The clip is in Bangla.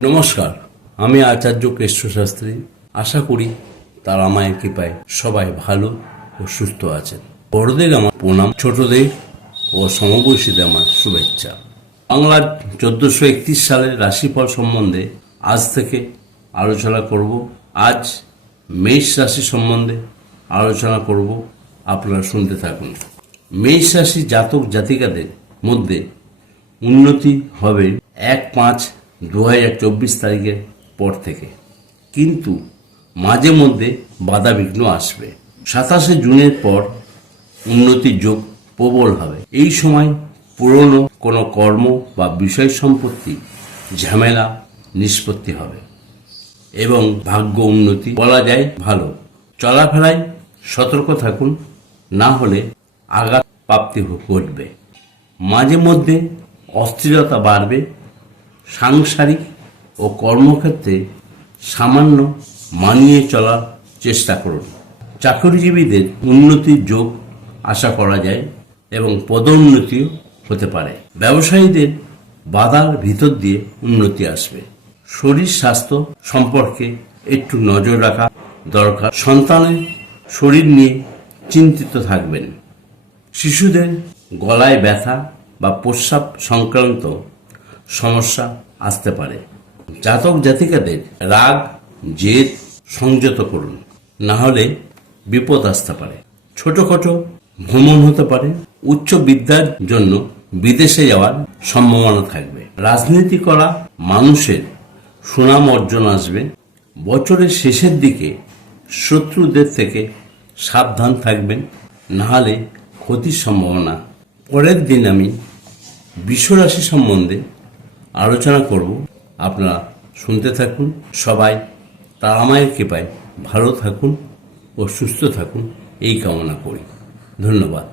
নমস্কার, আমি আচার্য কেষ্ট শাস্ত্রী। আশা করি তার মায়ের কৃপায় সবাই ভালো ও সুস্থ আছেন। বড়দের আমার প্রণাম, ছোটদের ও সমবয়সীদের আমার শুভেচ্ছা। বাংলার 1431 সালের রাশিফল সম্বন্ধে আজ থেকে আলোচনা করব। আজ মেষ রাশি সম্বন্ধে আলোচনা করব, আপনারা শুনতে থাকুন। মেষ রাশি জাতক জাতিকাদের মধ্যে উন্নতি হবে 1-5-2024 তারিখের পর থেকে, কিন্তু মাঝে মধ্যে বাধা বিঘ্ন আসবে। 27শে জুনের পর উন্নতির যোগ প্রবল হবে। এই সময় পুরনো কোনো কর্ম বা বিষয় সম্পত্তি ঝামেলা নিষ্পত্তি হবে এবং ভাগ্য উন্নতি বলা যায় ভালো। চলাফেরায় সতর্ক থাকুন, না হলে আঘাত প্রাপ্তি ঘটবে। মাঝে মধ্যে অস্থিরতা বাড়বে। সাংসারিক ও কর্মক্ষেত্রে সামান্য মানিয়ে চলার চেষ্টা করুন। চাকরিজীবীদের উন্নতির যোগ আশা করা যায় এবং পদোন্নতিও হতে পারে। ব্যবসায়ীদের বাধার ভিতর দিয়ে উন্নতি আসবে। শরীর স্বাস্থ্য সম্পর্কে একটু নজর রাখা দরকার। সন্তানের শরীর নিয়ে চিন্তিত থাকবেন। শিশুদের গলায় ব্যথা বা প্রস্রাব সংক্রান্ত সমস্যা আসতে পারে। জাতক জাতিকাদের রাগ জেদ সংযত করুন, না হলে বিপদ আসতে পারে। ছোটখাটো ভ্রমণ হতে পারে। উচ্চ বিদ্যার জন্য বিদেশে যাওয়ার সম্ভাবনা থাকবে। রাজনীতি করা মানুষের সুনাম অর্জন আসবে। বছরের শেষের দিকে শত্রুদের থেকে সাবধান থাকবেন, না হলে ক্ষতির সম্ভাবনা। পরের দিন আমি বৃষ রাশি সম্বন্ধে আলোচনা করব, আপনারা শুনতে থাকুন। সবাই তারা মায়ের কৃপায় ভালো থাকুন ও সুস্থ থাকুন, এই কামনা করি। ধন্যবাদ।